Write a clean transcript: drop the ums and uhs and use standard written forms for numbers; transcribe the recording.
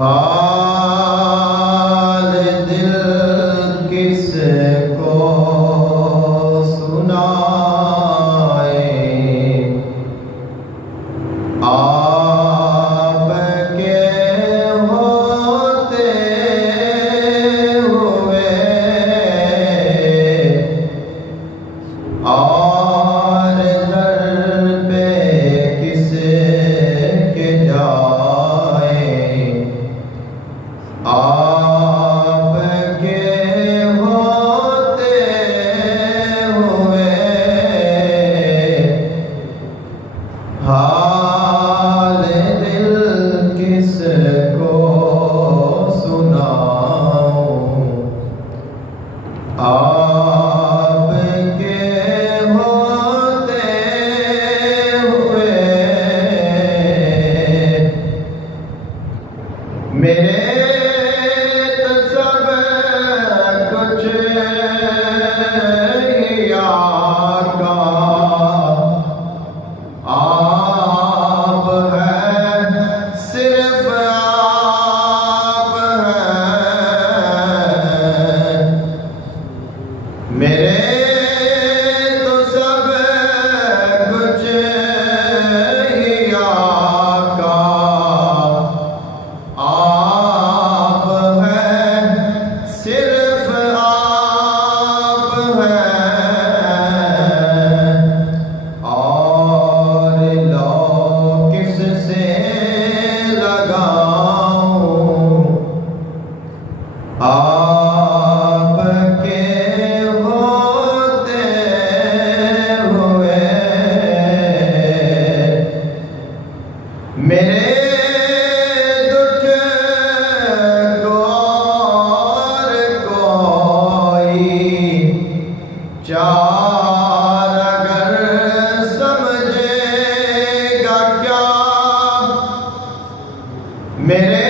हाल दिल किसको सुनाए, आपके होते हुए और दर पे किसके जाए, आपके होते हुए हाल दिल किसको सुनाऊं, आपके होते हुए मेरे आप हैं, सिर्फ आप हैं मेरे, तो सब कुछ ही आका आप हैं, सिर्फ आप हैं। और लो किससे लगाऊं, आपके होते हुए मेरे दुख को और कोई चार अगर समझेगा क्या, मेरे